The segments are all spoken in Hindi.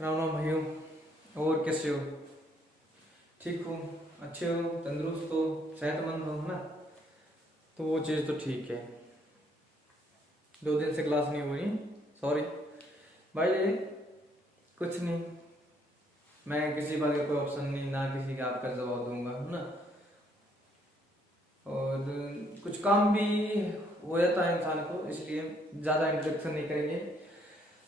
राम राम भाइयों। और कैसे हो? ठीक हो? अच्छे हो? तंदुरुस्त हो? सेहतमंद हो? है ना? तो वो चीज़ तो ठीक है। 2 दिन से क्लास नहीं हुई, सॉरी भाई। कुछ नहीं, मैं किसी बात का कोई ऑप्शन नहीं, ना किसी का आपका जवाब दूंगा, है ना। और कुछ काम भी हो जाता है इंसान को, इसलिए ज़्यादा इंट्रोडक्शन नहीं करेंगे।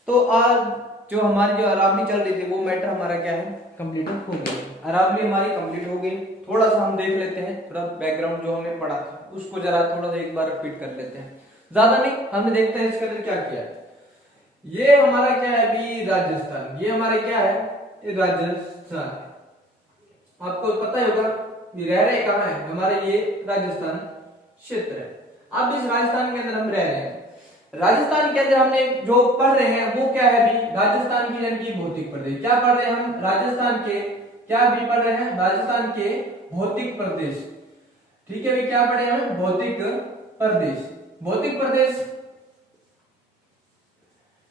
तो आज जो हमारी जो अरावली चल रही थी वो मैटर हमारा क्या है, कंप्लीट हो गई। अरावली हमारी कंप्लीट हो गई। थोड़ा सा हम देख लेते हैं, थोड़ा बैकग्राउंड जो हमने पढ़ा था उसको जरा थोड़ा सा एक बार रिपीट कर लेते हैं। ज्यादा नहीं, हमने देखते हैं इसके अंदर क्या किया है। ये हमारा क्या है अभी, राजस्थान। ये हमारा क्या है, ये राजस्थान। आपको पता ही होगा ये रह रहे कहाँ है, हमारे ये राजस्थान क्षेत्र है। अब इस राजस्थान के अंदर हम रह रहे हैं। राजस्थान के अंदर हमने जो पढ़ रहे हैं वो क्या है अभी, राजस्थान की यानी कि भौतिक प्रदेश। क्या पढ़ रहे हैं हम, राजस्थान के क्या अभी पढ़ रहे हैं, राजस्थान के भौतिक प्रदेश। ठीक है, अभी क्या पढ़े हम, भौतिक प्रदेश। भौतिक प्रदेश,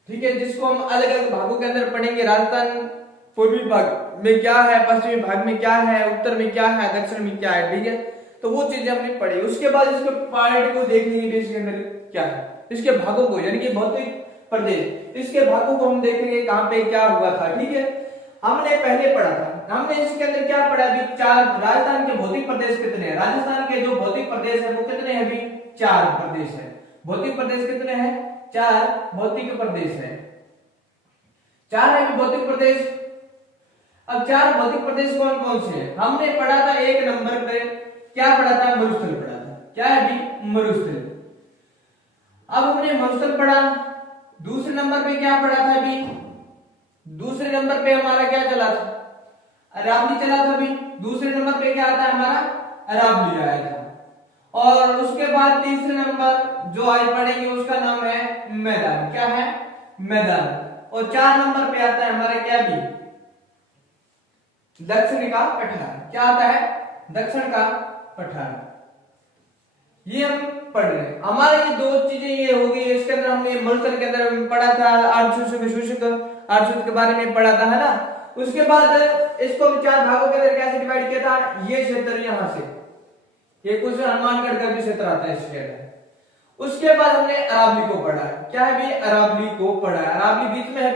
ठीक है, जिसको हम अलग अलग भागों के अंदर पढ़ेंगे। राजस्थान पूर्वी भाग में क्या है, पश्चिमी भाग में क्या है, उत्तर में क्या है, दक्षिण में क्या है। ठीक है, तो वो चीजें हमने पढ़ी। उसके बाद इसके पार्ट को देखेंगे, इसके अंदर क्या है, इसके भागों को, यानी कि भौतिक प्रदेश, इसके भागों को हम देखेंगे कहां पे क्या हुआ था। ठीक है, हमने पहले पढ़ा था, हमने इसके अंदर क्या पढ़ा अभी, 4 राजस्थान के भौतिक प्रदेश कितने हैं। राजस्थान के जो भौतिक प्रदेश है वो कितने हैं अभी, 4 प्रदेश है। भौतिक प्रदेश कितने हैं, 4 भौतिक प्रदेश है। 4 है भौतिक प्रदेश। अब 4 भौतिक प्रदेश कौन कौन से हैं, हमने पढ़ा था 1 नंबर पे क्या पढ़ा था, मरुस्थल पढ़ा था। क्या है अभी, मरुस्थल। अब हमने मरुस्थल पढ़ा। दूसरे नंबर पे क्या पढ़ा था अभी, दूसरे नंबर पे हमारा क्या चला था, अरावली चला था अभी। दूसरे नंबर पे क्या आता है हमारा, अरावली आया था। और उसके बाद तीसरे नंबर जो आज पढ़ेंगे उसका नाम है मैदान। क्या है, मैदान। और 4 नंबर पे आता है हमारा क्या भी, दक्षिण का पठार। क्या आता है, दक्षिण का पठार। ये हम पढ़ रहे हैं। हमारे ये 2 चीजें ये हो गई। इसके अंदर हमने मरुस्थल के अंदर पढ़ा था अर्धशुष्क शुष्क, अर्धशुष्क के बारे में पढ़ा था, है ना। उसके बाद इसको 4 भागों के अंदर कैसे डिवाइड किया था, ये क्षेत्र यहां से, ये कुछ हनुमानगढ़ का भी क्षेत्र आता है इसके अंदर। उसके बाद हमने अरावली को पढ़ा। क्या है भी, अरावली को पढ़ा। अरावली बीच में है,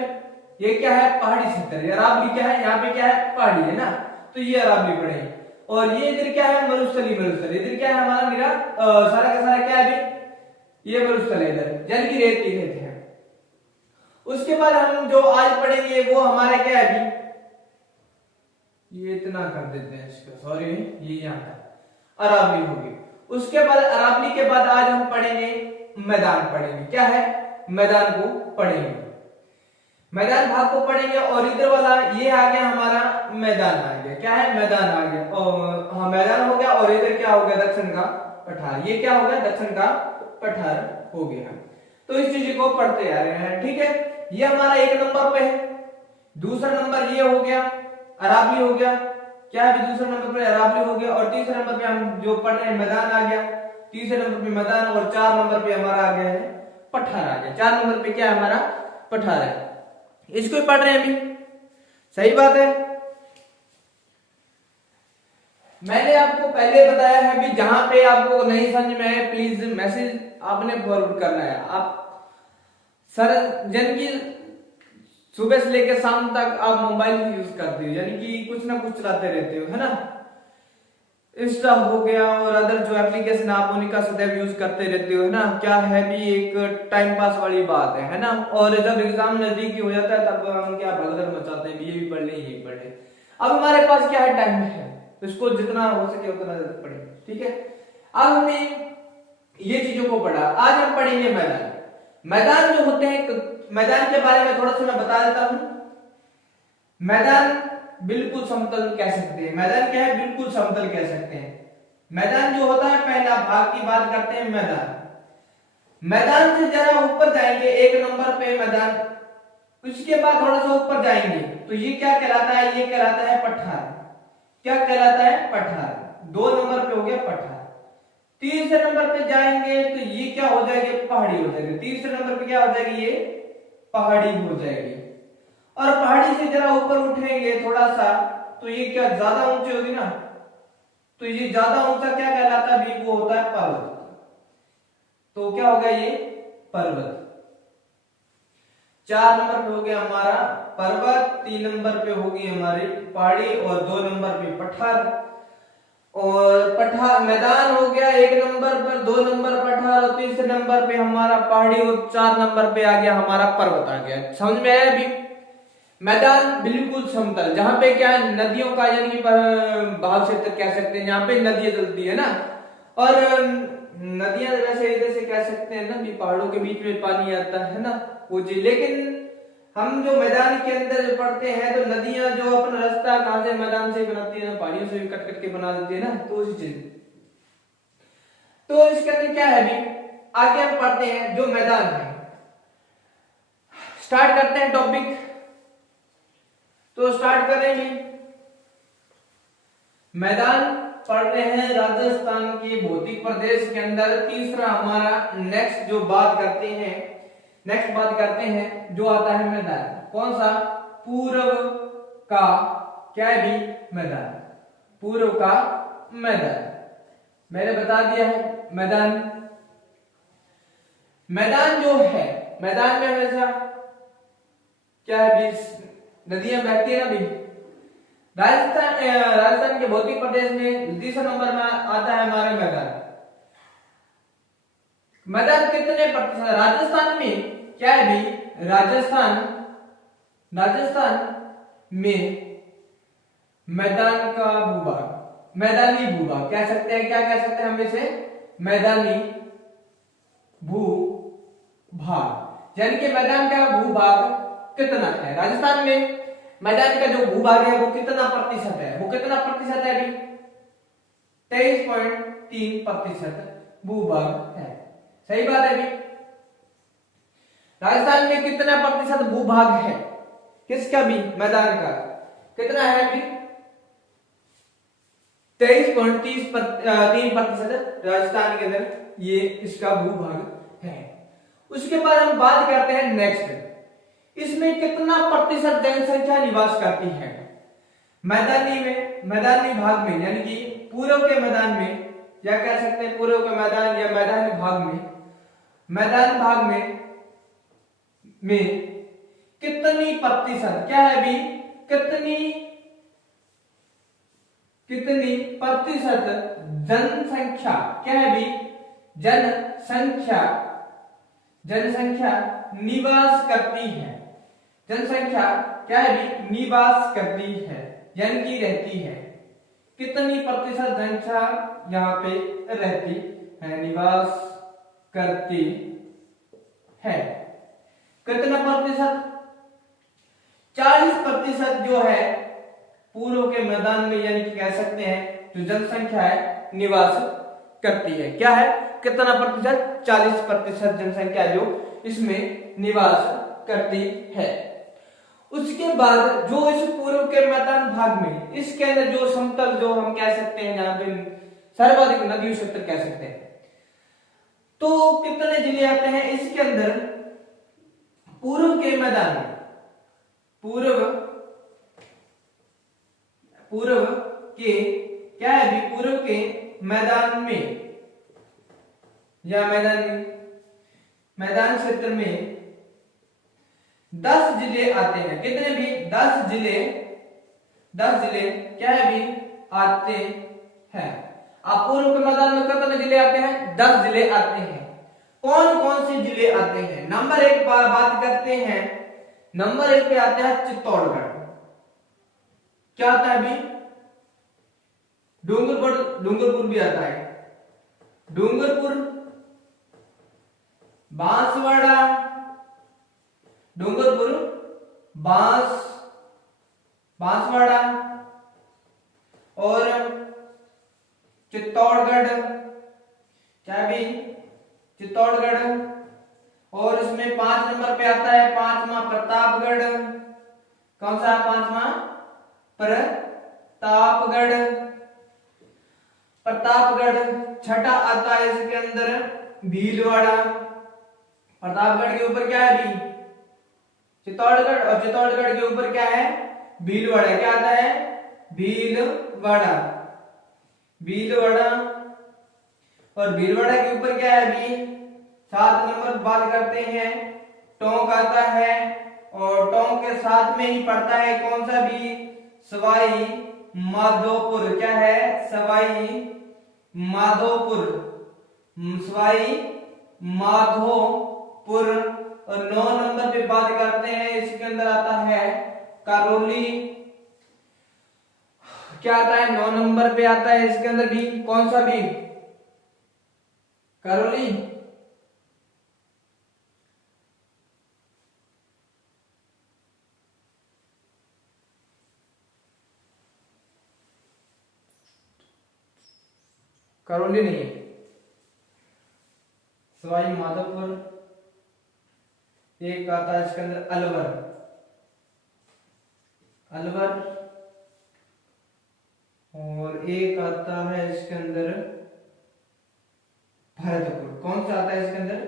ये क्या है, पहाड़ी क्षेत्र। अरावली क्या है, यहाँ पे क्या है, पहाड़ी है ना, तो ये अरावली पढ़े। और ये इधर क्या है, मरुस्थली। मरुस्थल इधर क्या है हमारा, मेरा सारा का सारा क्या है अभी, ये मरुस्थल है इधर, यानी कि रेत ही रेत है। उसके बाद हम जो आज पढ़ेंगे वो हमारा क्या है अभी, ये इतना कर देते हैं इसका, सॉरी, ये यहाँ का अरावली होगी। उसके बाद अरावली के बाद आज हम पढ़ेंगे मैदान पढ़ेंगे। क्या है, मैदान को पढ़ेंगे, मैदान भाग को पढ़ेंगे। और इधर वाला ये आ गया हमारा, मैदान आ गया। क्या है, मैदान आ गया। और हाँ, मैदान हो गया। और इधर क्या हो गया, दक्षिण का पठार। ये क्या हो गया, दक्षिण का पठार हो गया। तो इस चीज को पढ़ते आ रहे हैं। ठीक है, ये हमारा 1 नंबर पे है। दूसरा नंबर ये हो गया, अरावली हो गया। क्या है, दूसरे नंबर पे अरावली हो गया। और तीसरे नंबर पे हम जो पढ़ रहे हैं मैदान आ गया। तीसरे नंबर पे मैदान। और 4 नंबर पे हमारा आ गया है पठार आ गया। 4 नंबर पे क्या है हमारा, पठार है। इसको पढ़ रहे हैं अभी, सही बात है। मैंने आपको पहले बताया है भी, जहां पे आपको नहीं समझ में आए प्लीज मैसेज आपने फॉरवर्ड करना है। आप सर जन की सुबह से लेकर शाम तक आप मोबाइल यूज करते हो, यानी कि कुछ ना कुछ चलाते रहते हो, है ना। इंस्टा हो गया और अदर जो एप्लीकेशन आप उन्हीं का सदैव यूज करते रहते हो, है ना। क्या है भी, एक टाइम पास वाली बात है ना। और जब एग्जाम नजदीकी हो जाता है तब हम क्या भगदड़ मचाते हैं, ये भी पढ़ ले, ये पढ़ ले। अब हमारे पास क्या है, टाइम है, तो इसको जितना हो सके उतना पढ़े। ठीक है, अब हमने ये चीजों को पढ़ा। आज हम पढ़ेंगे मैदान। मैदान जो होते हैं, मैदान के बारे में थोड़ा सा मैं बता देता हूं। मैदान बिल्कुल समतल कह सकते हैं। मैदान क्या है, बिल्कुल समतल कह सकते हैं। मैदान जो होता है, पहला भाग की बात करते हैं मैदान। मैदान से जरा ऊपर जाएंगे, 1 नंबर पे मैदान। उसके बाद थोड़ा सा ऊपर जाएंगे तो ये क्या कहलाता है, ये कहलाता है पठार। क्या कहलाता है, पठार। 2 नंबर पे हो गया पठार। तीसरे नंबर पे जाएंगे तो ये क्या हो जाएगी, पहाड़ी हो जाएगी। तीसरे नंबर पे क्या हो जाएगी, ये पहाड़ी हो जाएगी। और पहाड़ी से जरा ऊपर उठेंगे थोड़ा सा, तो ये क्या ज्यादा ऊंची होगी ना, तो ये ज्यादा ऊंचा क्या कहलाता है भी, वो होता है पर्वत। तो क्या होगा ये पर्वत। 4 नंबर पे हो गया हमारा पर्वत, 3 नंबर पे होगी हमारी पहाड़ी, और 2 नंबर पे पठार। और पठार मैदान हो गया 1 नंबर पर, 2 नंबर पठार, और 3 नंबर पे हमारा पहाड़ी, और 4 नंबर पे आ गया हमारा पर्वत आ गया। समझ में आया अभी? मैदान बिल्कुल समतल, जहां पे क्या है नदियों का यानी कि भाव क्षेत्र कह सकते हैं, जहां पे नदियां चलती है ना, और नदियां वैसे इधर से कह सकते हैं ना भी पहाड़ों के बीच में पानी आता है ना वो चीज। लेकिन हम जो मैदान के अंदर जो पढ़ते हैं तो नदियां जो अपना रास्ता कहां से मैदान से बनाती है ना, पहाड़ियों से भी कट कट के बना देती है ना, तो उसी चीज। तो इसके अंदर क्या है अभी आगे हम पढ़ते हैं जो मैदान है। स्टार्ट करते हैं टॉपिक, तो स्टार्ट करेंगे। मैदान पढ़ रहे हैं राजस्थान के भौतिक प्रदेश के अंदर। तीसरा हमारा नेक्स्ट जो बात करते हैं जो आता है मैदान, कौन सा? पूर्व का क्या है भी मैदान, पूर्व का मैदान। मैंने बता दिया है मैदान जो है, मैदान में हमेशा क्या है भी नदियां बहती है ना भी। राजस्थान के भौतिक प्रदेश में तीसरे नंबर में आता है हमारा मैदान। मैदान कितने प्रतिशत? राजस्थान में क्या है भी राजस्थान में मैदान का भूभाग, मैदानी भूभाग कह सकते हैं, क्या कह सकते हैं हम इसे? मैदानी भूभाग। यानी कि मैदान का भूभाग कितना है राजस्थान में, मैदान का जो भूभाग है वो कितना प्रतिशत है? वो कितना प्रतिशत है अभी? 23.3% भूभाग है। सही बात है अभी। राजस्थान में कितना प्रतिशत भूभाग है किसका भी? मैदान का कितना है अभी? 23.3% राजस्थान के अंदर ये इसका भूभाग है। उसके बाद हम बात करते हैं नेक्स्ट, इसमें कितना प्रतिशत जनसंख्या निवास करती है? मैदानी भाग में, यानी कि पूर्व के मैदान में, या कह सकते हैं पूर्व के मैदान या मैदानी भाग में, मैदान भाग में कितनी प्रतिशत क्या है भी? कितनी प्रतिशत जनसंख्या क्या है भी? जनसंख्या निवास करती है। जनसंख्या क्या है भी? निवास करती है, यानी कि रहती है। कितनी प्रतिशत जनसंख्या यहाँ पे रहती है, निवास करती है? कितना प्रतिशत? 40% जो है पूर्व के मैदान में, यानी कि कह सकते हैं जो जनसंख्या है निवास करती है। क्या है? कितना प्रतिशत? 40% जनसंख्या जो इसमें निवास करती है। उसके बाद जो इस पूर्व के मैदान भाग में, इसके अंदर जो समतल जो हम कह सकते हैं, जहां पे सर्वाधिक नदी क्षेत्र कह सकते हैं, तो कितने जिले आते हैं इसके अंदर? पूर्व के मैदान में, पूर्व के क्या है भी? पूर्व के मैदान में या मैदान क्षेत्र में 10 जिले आते हैं। कितने भी? 10 जिले क्या है भी? आते हैं। आप पूर्व के मैदान में कितने जिले आते हैं? 10 जिले आते हैं। कौन कौन से जिले आते हैं? नंबर 1 बात करते हैं। नंबर 1 पे आते हैं चित्तौड़गढ़। क्या आता है अभी? डूंगरपुर भी आता है। डूंगरपुर, बांसवाड़ा, बांसवाड़ा और चित्तौड़गढ़, क्या भी? चित्तौड़गढ़। और इसमें 5 नंबर पे आता है 5वां प्रतापगढ़। कौन सा? 5वां प्रतापगढ़। छठा आता है इसके अंदर भीलवाड़ा। प्रतापगढ़ के ऊपर क्या है भी? चित्तौड़गढ़, और चित्तौड़गढ़ के ऊपर क्या है, भीलवाड़ा। क्या आता है, भीलवाड़ा, भीलवाड़ा। और भीलवाड़ा के ऊपर क्या है अभी, 7 नंबर बात करते हैं, टोंक आता है, और टोंक के साथ में ही पड़ता है कौन सा भी, सवाई माधोपुर। क्या है, सवाई माधोपुर, सवाई माधोपुर। और 9 नंबर पे बात करते हैं, इसके अंदर आता है करौली। क्या आता है, 9 नंबर पे आता है इसके अंदर भी, कौन सा भी, करौली। करौली नहीं है, सवाई माधोपुर। एक आता है इसके अंदर अलवर, अलवर। और एक आता है इसके अंदर भरतपुर। कौन सा आता है इसके अंदर,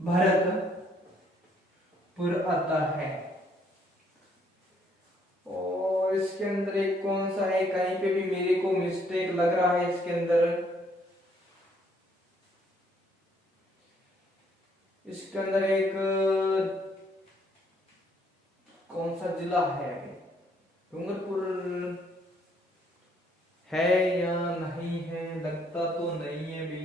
भरतपुर आता है। और इसके अंदर एक कौन सा है, कहीं पे भी मेरे को मिस्टेक लग रहा है इसके अंदर, इसके अंदर एक कौन सा जिला है, डूंगरपुर है या नहीं है, लगता तो नहीं है भी।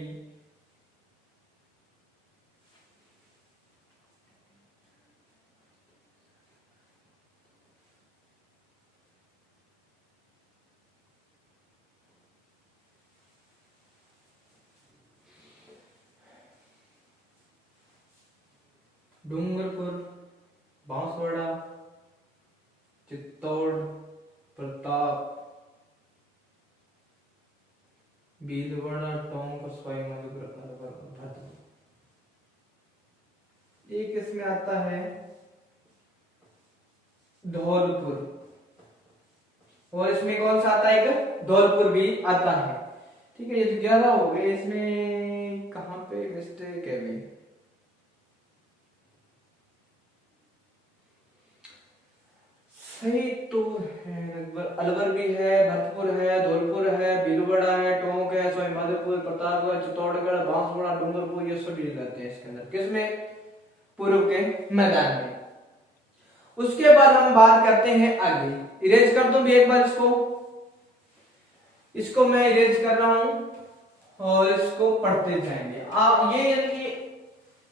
डूंगरपुर, बांसवाड़ा, चित्तौड़, प्रताप, भीलवाड़ा, टोंक, सवाई माधोपुर। एक इसमें आता है धौलपुर, और इसमें कौन सा आता है, एक धौलपुर भी आता है। ठीक है, ये तो 11 हो गए। इसमें कहां पे मिस्टेक है भी, सही तो है लगभग। अलवर भी है, भरतपुर है, धौलपुर है, भीलवाड़ा है, टोंक है, सवाई माधोपुर, प्रतापगढ़, चित्तौड़गढ़, बांसवाड़ा, डूंगरपुर, ये सभी रहते हैं इसके अंदर। किसमें, पूर्व के मैदान में। उसके बाद हम बात करते हैं आगे। इरेज कर दूं भी एक बार इसको मैं इरेज कर रहा हूं और इसको पढ़ते जाएंगे। ये यानी कि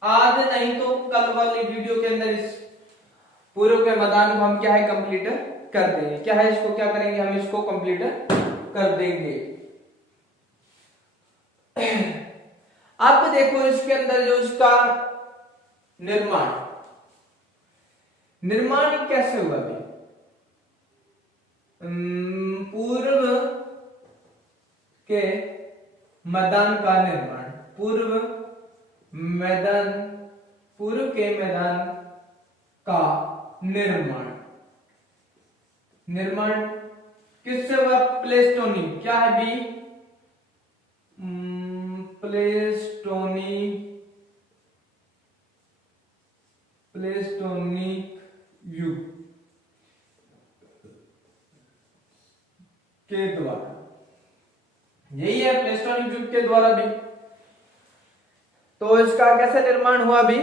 आज नहीं तो कल वाली वीडियो के अंदर इस पूर्व के मैदान को हम क्या है, कंप्लीट कर देंगे। क्या है, इसको क्या करेंगे, हम इसको कंप्लीट कर देंगे। अब देखो इसके अंदर जो इसका निर्माण कैसे हुआ भी, पूर्व के मैदान का निर्माण, पूर्व के मैदान का निर्माण किससे हुआ, प्लेस्टोनिक। क्या है भी, प्लेस्टोनिक युग के द्वारा, यही है प्लेस्टोनिक युग के द्वारा भी। तो इसका कैसे निर्माण हुआ भी,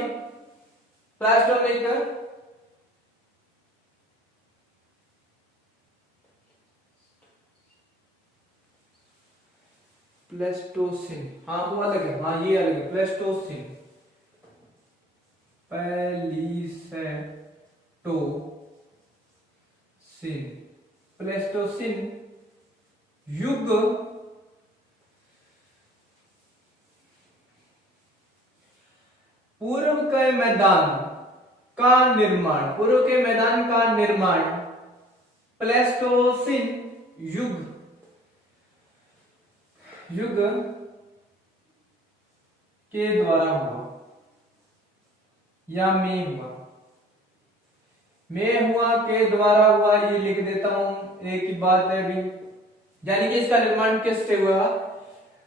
प्लेस्टोनिक प्लेस्टोसिन, हाँ वो अलग है, हाँ ये अलग है, प्लेस्टोसिन, प्लेस्टोसिन युग पूर्व के मैदान का निर्माण, प्लेस्टोसिन युग के द्वारा हुआ या में हुआ के द्वारा हुआ, ये लिख देता हूं, एक ही बात है अभी। यानी कि इसका निर्माण किससे हुआ,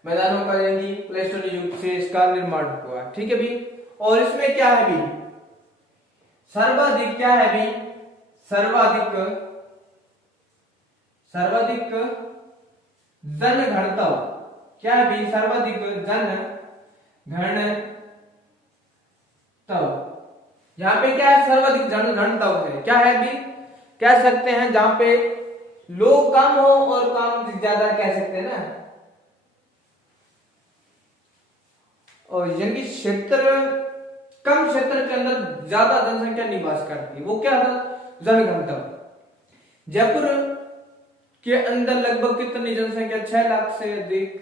मैदानों का, यानी प्लेस्टोनिक युग से इसका निर्माण हुआ। ठीक है भी। और इसमें क्या है भी, सर्वाधिक क्या है भी, सर्वाधिक जन घनत्व, क्या है भी, सर्वाधिक जन घनत्व। यहाँ पे क्या है, सर्वाधिक जन घनत्व है, क्या है भी, कह सकते हैं जहां पे लोग कम हो और काम ज्यादा कह सकते हैं ना, और यानी क्षेत्र, कम क्षेत्र के अंदर ज्यादा जनसंख्या निवास करती है, वो क्या था, जनघनत्व। जयपुर के अंदर लगभग कितनी जनसंख्या, 6 लाख से अधिक,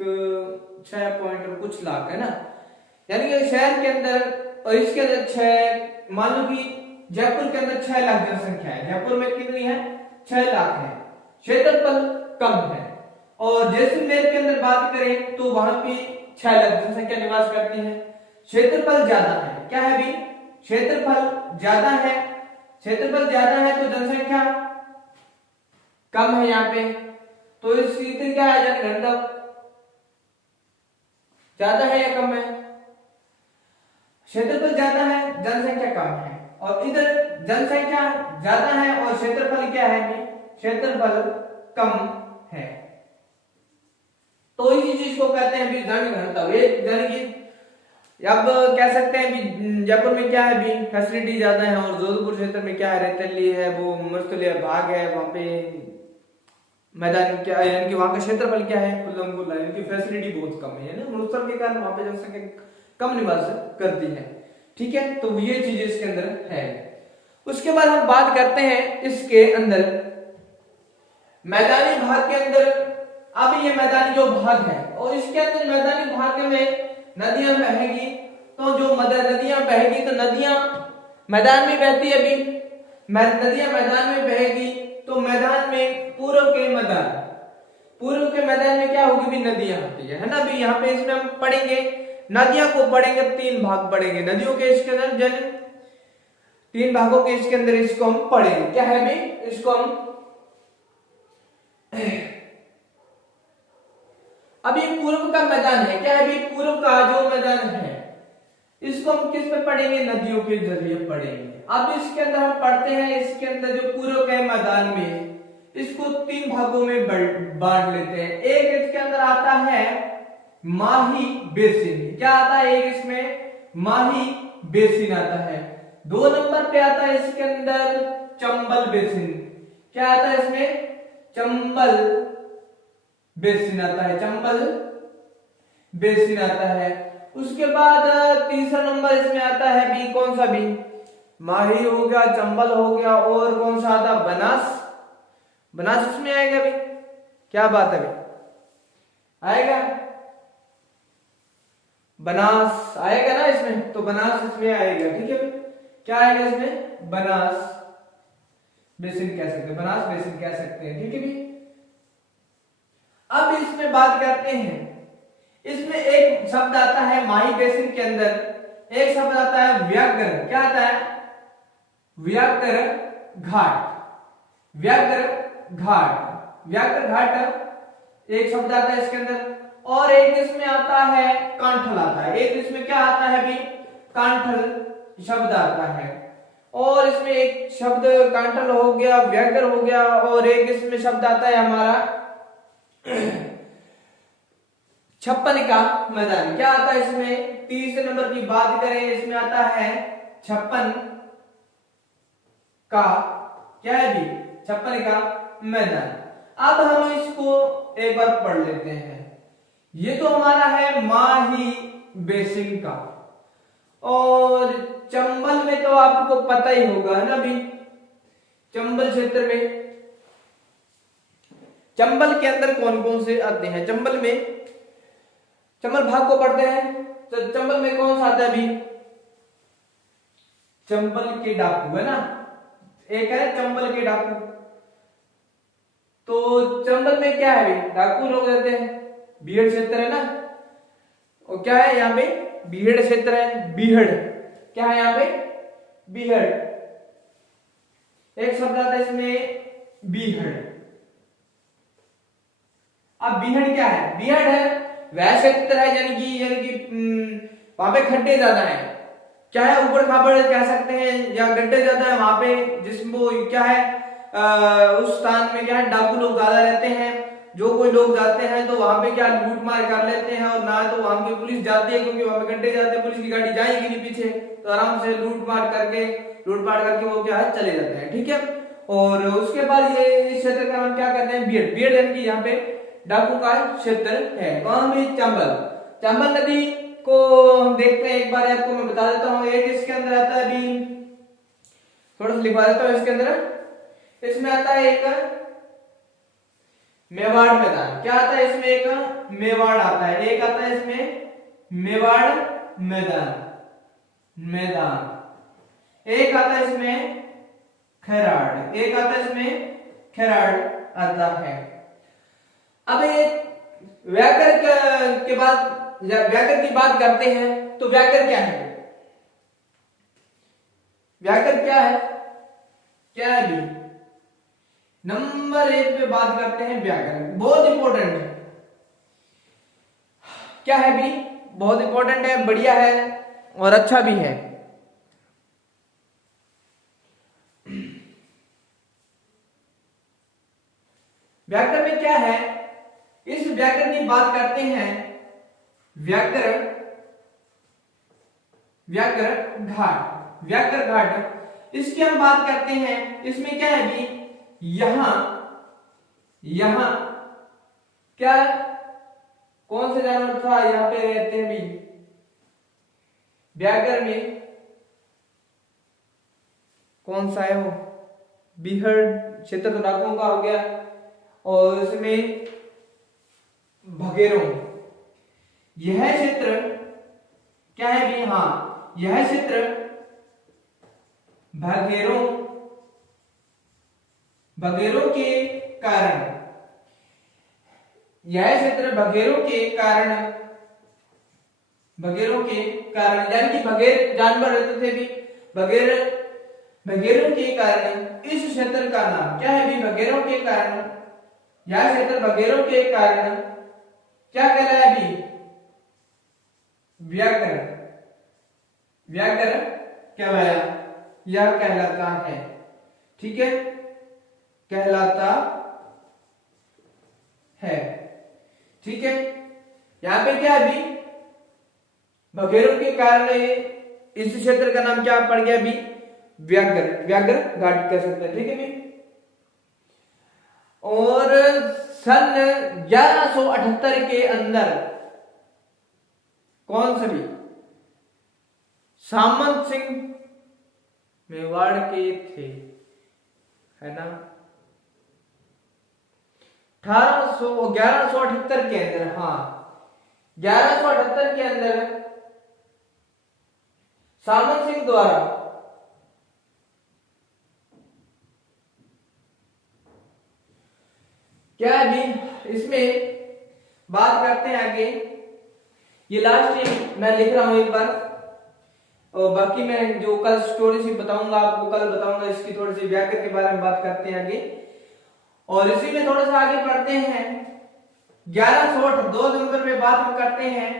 6 पॉइंट कुछ लाख है ना, यानी कि शहर के अंदर, और इसके अंदर 6, मान लो कि जयपुर के अंदर 6 लाख जनसंख्या है, जयपुर में कितनी है, 6 लाख है, क्षेत्रफल कम है। और जैसलमेर के अंदर बात करें तो वहां पे 6 लाख जनसंख्या निवास करती है, क्षेत्रफल ज्यादा है, क्या है भी, क्षेत्रफल ज्यादा है, क्षेत्रफल ज्यादा है तो जनसंख्या कम है यहाँ पे, तो इस सीधे क्या है, जनघनत्व ज्यादा है या कम है, क्षेत्रफल ज्यादा है जनसंख्या कम है, और इधर जनसंख्या ज्यादा है और क्षेत्रफल क्या है भी, क्षेत्रफल कम है, तो इसी चीज को कहते हैं भी जनघनत्व। एक जन की, अब कह सकते हैं भी जयपुर में क्या है भी, फैसिलिटी ज्यादा है, और जोधपुर क्षेत्र में क्या है, रेतीली है, वो मरुस्थलीय भाग है, वहां पे मैदान क्या है, यानी कि वहां का क्षेत्रफल क्या है, खुल्लम खुल्ला, यानी कि फैसिलिटी बहुत कम है ना, मरुस्थल के कारण वहां पे जनसंख्या कम निवास करती है, ठीक है, तो ये चीज इसके अंदर है। उसके बाद हम बात करते हैं इसके अंदर मैदानी भाग के अंदर। अब ये मैदानी जो भाग है, और इसके अंदर मैदानी भाग में नदियां बहेगी, तो जो नदियां बहेगी, तो नदियां मैदान में बहती है अभी, नदियां मैदान में बहेगी, तो मैदान में पूर्व के मैदान में क्या होगी भी, नदियां होती है ना भी। यहाँ पे इसमें हम पढ़ेंगे, नदियों को पढ़ेंगे, 3 भाग पढ़ेंगे नदियों के, इसके अंदर 3 भागों के इसके अंदर इसको हम पढ़ेंगे, क्या है भी, इसको हम अब ये पूर्व का मैदान है, क्या है भी, पूर्व का जो मैदान है, इसको हम किस पे पढ़ेंगे, नदियों के जरिए पढ़ेंगे। अब इसके अंदर हम पढ़ते हैं, इसके अंदर जो पूर्व के मैदान में, इसको 3 भागों में बांट लेते हैं। एक इसके अंदर आता है माही बेसिन, क्या आता है, एक इसमें माही बेसिन आता है। 2 नंबर पे आता है इसके अंदर चंबल बेसिन, क्या आता है इसमें, चंबल बेसिन आता है, चंबल बेसिन आता है। उसके बाद तीसरा नंबर इसमें आता है भी, कौन सा भी, माही हो गया, चंबल हो गया, और कौन सा आता, बनास इसमें आएगा भी, क्या बात है भी, आएगा, बनास आएगा ना इसमें, तो बनास इसमें आएगा, ठीक है, क्या आएगा इसमें, बनास बेसिन कह सकते हैं, बनास बेसिन कह सकते हैं, ठीक है भी। अब इसमें बात करते हैं, इसमें एक शब्द आता है माही बेसिन के अंदर, एक शब्द आता है व्याघ्र, क्या आता है, व्याघ्र घाट, व्याघ्र घाट एक शब्द आता है इसके अंदर, और एक इसमें आता है कांठल आता है, एक इसमें क्या आता है भी, कांठल शब्द आता है, और इसमें एक शब्द कांठल हो गया, व्याघ्र हो गया, और एक इसमें शब्द आता है हमारा छप्पन का मैदान, क्या आता है इसमें, 30 नंबर की बात करें, इसमें आता है छप्पन का, क्या है भी, छप्पन का मैदान। अब हम इसको एक बार पढ़ लेते हैं। ये तो हमारा है माही बेसिन का, और चंबल में तो आपको पता ही होगा ना भी, चंबल क्षेत्र में, चंबल के अंदर कौन कौन से आते हैं, चंबल में, चंबल भाग को पढ़ते हैं, तो चंबल में कौन सा आता है भी, चंबल के डाकू है ना, एक है चंबल के डाकू, तो चंबल में क्या है भी, डाकू लोग रहते हैं, बीहड़ क्षेत्र है ना, और क्या है यहाँ पे, बीहड़ क्षेत्र है, बीहड़, क्या है यहाँ पे, बीहड़, एक शब्द आता है इसमें बीहड़। अब बीहड़ क्या है, बीहड़ है वह क्षेत्र है, यानी कि वहां पे खड्डे ज्यादा है, क्या है, ऊबड़ खाबड़ कह सकते हैं या गड्ढे ज्यादा है वहां पे, जिसको क्या है उस स्थान में क्या है डाकू लोग ज्यादा रहते हैं। जो कोई लोग जाते हैं तो वहां पे क्या लूट मार कर लेते हैं, और ना तो वहां पे पुलिस जाती है क्योंकि वहां पे गड्ढे जाते हैं, पुलिस की गाड़ी जाएगी नहीं पीछे, तो आराम से लूट मार करके वो क्या है चले जाते हैं। ठीक है, और उसके बाद ये इस क्षेत्र का नाम क्या कहते हैं, बीएड। बीएड यानी कि यहाँ पे डाकू का क्षेत्र है। कौन भी, चंबल। चंबल नदी को हम देखते हैं, एक बार आपको मैं बता देता हूँ। एक इसके अंदर आता है, अभी थोड़ा सा लिखवा देता हूँ इसके अंदर। इसमें आता है एक मेवाड़ मैदान। क्या आता है इसमें, एक मेवाड़ आता है, एक आता है इसमें मेवाड़ मैदान, एक आता है इसमें खैराड़, एक आता है इसमें खैराड़ आता है। अब ये व्याकर के बाद व्याकर की बात करते हैं, तो व्याकर क्या है, व्याकर क्या है, क्या है भी नंबर 1 पे बात करते हैं व्याकरण, बहुत इंपॉर्टेंट है। क्या है भी, बहुत इंपॉर्टेंट है, बढ़िया है और अच्छा भी है। व्याकरण में क्या है, इस व्याकरण की बात करते हैं, व्याकरण व्याकर घाट, इसकी हम बात करते हैं। इसमें क्या है भी, यहां क्या, कौन सा जानवर था यहाँ पे रहते हैं भी व्याकर में, कौन सा है वो, बिहड़ क्षेत्र तो डाकुओं का हो गया, और इसमें भगेरों, यह क्षेत्र क्या है भी, हाँ यह क्षेत्र भगेरों के कारण, यह क्षेत्र भगेरों के कारण यानी कि भगेर जानवर रहते थे भी, भगेरों के कारण इस क्षेत्र का नाम क्या है भी, भगेरों के कारण, यह क्षेत्र भगेरों के कारण क्या कहलाया भी, व्याकरण कहलाया, यह कहलाता है। ठीक है, कहलाता है। ठीक है, यहां पे क्या है भी, भगेरों के कारण इस क्षेत्र का नाम क्या पड़ गया भी, व्याघ्र घाट कह सकते हैं। ठीक है भी, और सन 1178 के अंदर कौन सा भी, सामंत सिंह मेवाड़ के थे, है ना, 1178 के अंदर, हाँ 1178 के अंदर सामंत सिंह द्वारा क्या भी, इसमें बात करते हैं आगे, ये लास्ट मैं लिख रहा हूं एक बार, और बाकी मैं जो कल स्टोरी सी बताऊंगा आपको, कल बताऊंगा इसकी थोड़ी सी व्याकरण के बारे में बात करते हैं आगे। और इसी में थोड़ा सा आगे पढ़ते हैं, 1108 2 नंबर पे बात हम करते हैं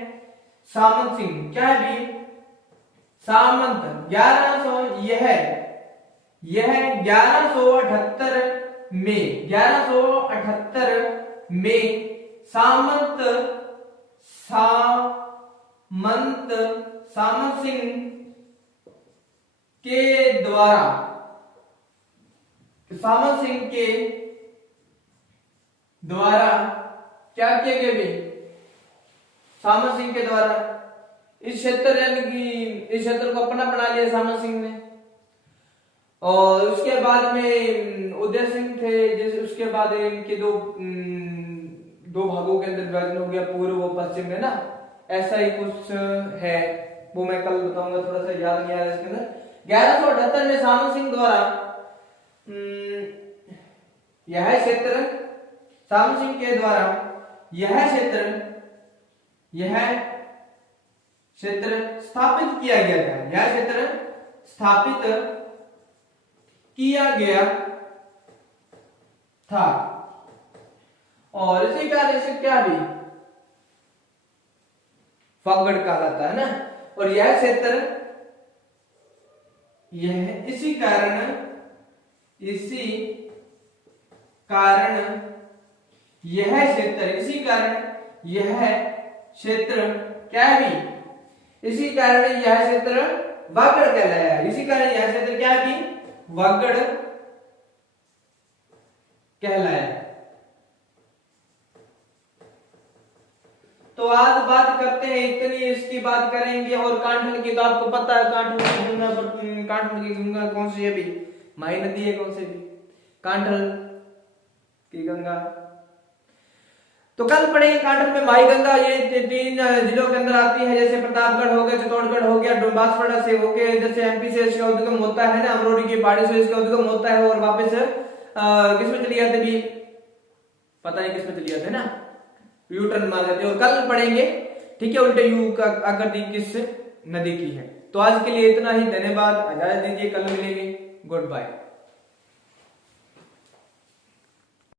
सामंत सिंह। क्या है भी, सामंत 1100, यह 1178 में 1178 में सामंत सिंह के द्वारा, सामंत सिंह के द्वारा क्या किया गया भी, सामंत सिंह के द्वारा इस क्षेत्र यानी कि इस क्षेत्र को अपना बना लिया सामंत सिंह ने। और उसके बाद में उदय सिंह थे, जैसे उसके बाद इनके दो भागों के अंदर विभाजन हो गया, पूर्व और पश्चिम में ना, ऐसा ही कुछ है, वो मैं कल बताऊंगा, थोड़ा सा याद नहीं आ रहा इसके अंदर। 1178 में सामंत सिंह द्वारा यह क्षेत्र, सामंत सिंह के द्वारा यह क्षेत्र स्थापित किया गया था, यह क्षेत्र स्थापित किया गया था। और इसी कार्य से क्या भी फगड़ कहलाता है ना। और यह क्षेत्र इसी कारण यह क्षेत्र क्या है भी, इसी कारण यह क्षेत्र वागड़ कहलाया। इसी कारण यह क्षेत्र क्या भी वागड़ कहलाया। तो आज बात करते हैं इतनी, इसकी बात करेंगे। और कांठल की तो आपको पता है, कांठल की गंगा कौन सी है भी, माई नदी है कौन सी भी, कांठल की गंगा। तो कल पढ़ेंगे कांठल में माई गंगा, ये 3 जिलों के अंदर आती है, जैसे प्रतापगढ़ हो गया, चित्तौड़गढ़ हो गया, बांसवाड़ा से हो गया, जैसे एमपी से इसका उद्गम होता है ना, अमरोड़ी की पहाड़ी से इसका उद्गम होता है और वापस किसमें चली जाती भी, पता नहीं किसमें चली जाती है ना, यू टर्न मार जाते हैं। और कल पढ़ेंगे, ठीक है, उल्टे यू का आकृति किस नदी की है। तो आज के लिए इतना ही, धन्यवाद, इजाजत दीजिए, कल मिलेंगे, गुड बाय।